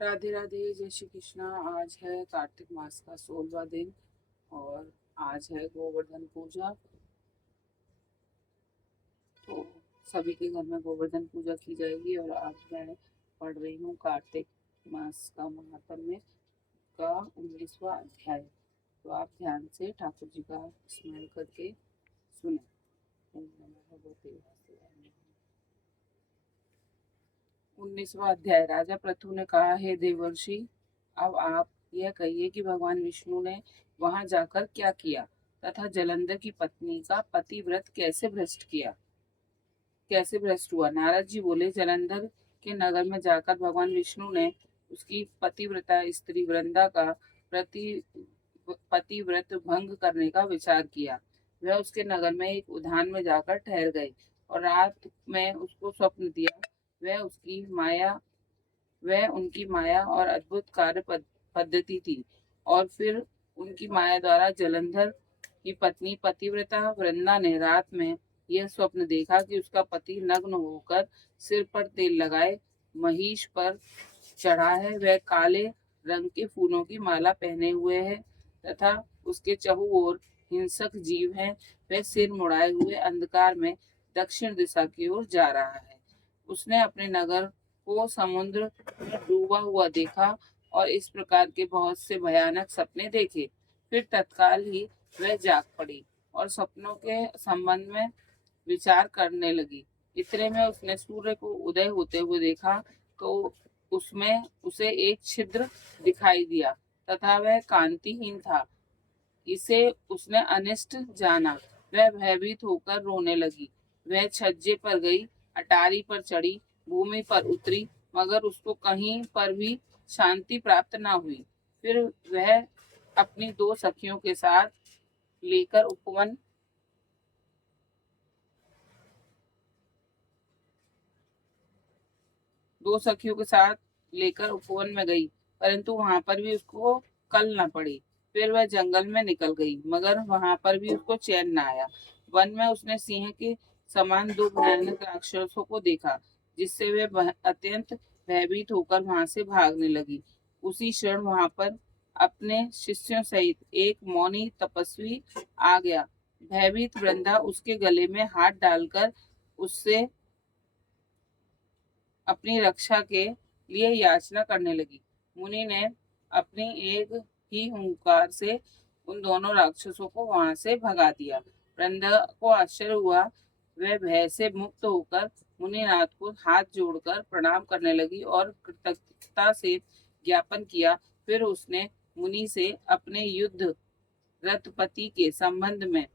राधे राधे, जय श्री कृष्णा। आज है कार्तिक मास का 16वां दिन और आज है गोवर्धन पूजा। तो सभी के घर में गोवर्धन पूजा की जाएगी और आज मैं पढ़ रही हूँ कार्तिक मास का महात्म्य का 19वां अध्याय। तो आप ध्यान से ठाकुर जी का स्मरण करके सुने। ओम नमः भगवते वासुदेवाय नमः। 19वां अध्याय। राजा पृथु ने कहा, हे देवर्षि, अब आप यह कहिए कि भगवान विष्णु ने वहां जाकर क्या किया तथा जलंधर की पत्नी का पतिव्रत कैसे भ्रष्ट हुआ। नारद जी बोले, जलंधर के नगर में जाकर भगवान विष्णु ने उसकी पतिव्रता स्त्री वृंदा का प्रति पतिव्रत भंग करने का विचार किया। वह उसके नगर में एक उद्यान में जाकर ठहर गए और रात में उसको स्वप्न दिया। वह उनकी माया और अद्भुत कार्य पद्धति थी। और फिर उनकी माया द्वारा जलंधर की पत्नी पतिव्रता वृंदा ने रात में यह स्वप्न देखा कि उसका पति नग्न होकर सिर पर तेल लगाए महिष पर चढ़ा है। वह काले रंग के फूलों की माला पहने हुए है तथा उसके चहु ओर हिंसक जीव हैं। वह सिर मुड़ाए हुए अंधकार में दक्षिण दिशा की ओर जा रहा है। उसने अपने नगर को समुद्र में डूबा हुआ देखा और इस प्रकार के बहुत से भयानक सपने देखे। फिर तत्काल ही वह जाग पड़ी और सपनों के संबंध में विचार करने लगी। इतने में उसने सूर्य को उदय होते हुए देखा तो उसमें उसे एक छिद्र दिखाई दिया तथा वह कांतिहीन था। इसे उसने अनिष्ट जाना। वह भयभीत होकर रोने लगी। वह छज्जे पर गई, अटारी पर चढ़ी, भूमि पर उतरी, मगर उसको कहीं पर भी शांति प्राप्त न हुई। फिर वह अपनी लेकर उपवन दो सखियों के साथ लेकर उपवन में गई, परंतु वहां पर भी उसको कल न पड़ी। फिर वह जंगल में निकल गई, मगर वहां पर भी उसको चैन न आया। वन में उसने सिंह के समान दो भयानक राक्षसों को देखा, जिससे वे अत्यंत भयभीत होकर वहां से भागने लगी। उसी क्षण वहां पर अपने शिष्यों सहित एक मौनी तपस्वी आ गया। भयभीत वृंदा उसके गले में हाथ डालकर उससे अपनी रक्षा के लिए याचना करने लगी। मुनि ने अपनी एक ही हुंकार से उन दोनों राक्षसों को वहां से भगा दिया। वृंदा को आश्चर्य हुआ। वह भय से मुक्त होकर मुनिनाथ को हाथ जोड़कर प्रणाम करने लगी और कृतज्ञता से ज्ञापन किया। फिर उसने मुनि से अपने युद्ध रथपति के संबंध में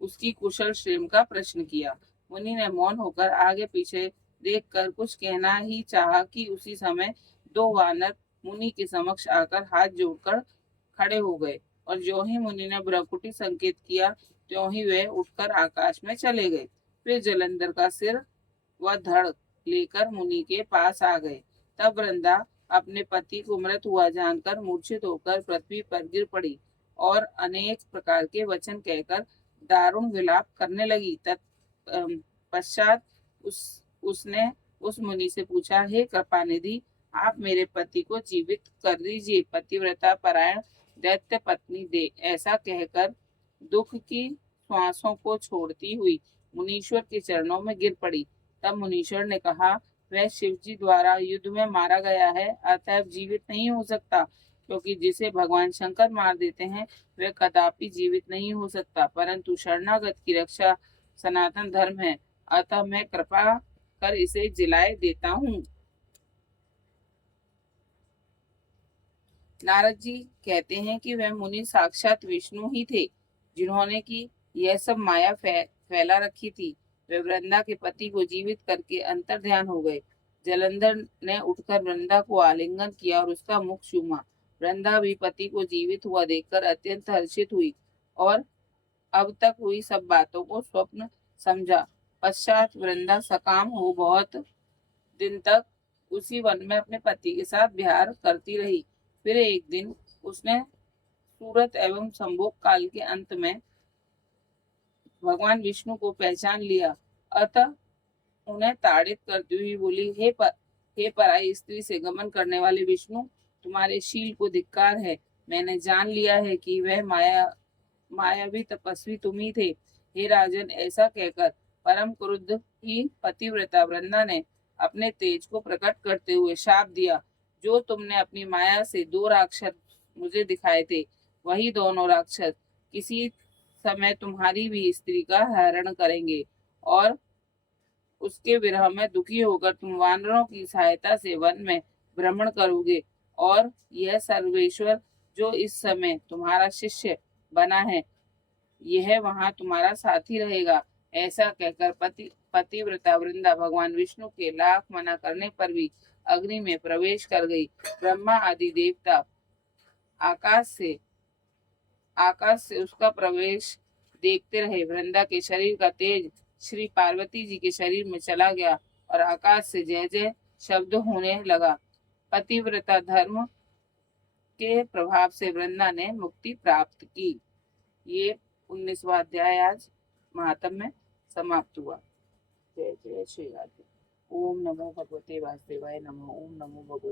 उसकी कुशल क्षेम का प्रश्न किया। मुनि ने मौन होकर आगे पीछे देखकर कुछ कहना ही चाहा कि उसी समय दो वानर मुनि के समक्ष आकर हाथ जोड़कर खड़े हो गए और जो ही मुनि ने भ्रकुटी संकेत किया, त्यों ही वे उठकर आकाश में चले गए। फिर जलंधर का सिर व धड़ लेकर मुनि के पास आ गए। तब वृंदा अपने पति को मृत हुआ जानकर मूर्छित होकर पृथ्वी पर गिर पड़ी और अनेक प्रकार के वचन कहकर दारुण विलाप करने लगी। पश्चात उसने उस मुनि से पूछा, हे कृपानिधि, आप मेरे पति को जीवित कर दीजिए। पतिव्रता परायण दैत्य पत्नी दे ऐसा कहकर दुख की श्वासों को छोड़ती हुई मुनीश्वर के चरणों में गिर पड़ी। तब मुनीश्वर ने कहा, वह शिव जी द्वारा युद्ध में मारा गया है, अतः जीवित नहीं हो सकता, क्योंकि जिसे भगवान शंकर मार देते हैं वह कदापि जीवित नहीं हो सकता। परंतु शरणागत की रक्षा सनातन धर्म है, अतः मैं कृपा कर इसे जिलाए देता हूँ। नारद जी कहते हैं कि वह मुनि साक्षात विष्णु ही थे, जिन्होंने की यह सब माया फैला रखी थी। वे वृंदा के पति को जीवित करके अंतर ध्यान हो गए। जलंधर ने उठकर वृंदा को आलिंगन किया और उसका मुख चूमा। वृंदा भी पति को जीवित हुआ देखकर अत्यंत हर्षित हुई और अब तक हुई सब बातों को स्वप्न समझा। पश्चात वृंदा सकाम हो बहुत दिन तक उसी वन में अपने पति के साथ विहार करती रही। फिर एक दिन उसने सूरत एवं संभोग काल के अंत में भगवान विष्णु को पहचान लिया, अतः उन्हें ताड़ित करती हुई बोली, हे हे पराई स्त्री से गमन करने वाले विष्णु, तुम्हारे शील को धिक्कार है। मैंने जान लिया है कि वह मायावी तपस्वी तुम ही थे। हे राजन, ऐसा कहकर परम क्रुद्ध ही पतिव्रता वृंदा ने अपने तेज को प्रकट करते हुए शाप दिया। जो तुमने अपनी माया से 2 राक्षस मुझे दिखाए थे, वही दोनों राक्षस किसी समय तुम्हारी भी स्त्री का हरण करेंगे और उसके विरह में दुखी होकर तुम वानरों की सहायता से वन में भ्रमण करोगे और यह सर्वेश्वर जो इस समय तुम्हारा शिष्य बना है, यह वहां तुम्हारा साथी रहेगा। ऐसा कहकर पतिव्रता वृंदा भगवान विष्णु के लाख मना करने पर भी अग्नि में प्रवेश कर गई। ब्रह्मा आदि देवता आकाश से उसका प्रवेश देखते रहे। वृंदा के शरीर का तेज श्री पार्वती जी के शरीर में चला गया और आकाश से जय जय शब्द होने लगा। पतिव्रता धर्म के प्रभाव से वृंदा ने मुक्ति प्राप्त की। ये 19वां अध्याय आज महात्म में समाप्त हुआ। जय जय श्री राधे। ओम नमो भगवते वासुदेवाय नमः। ओम नमो भगवते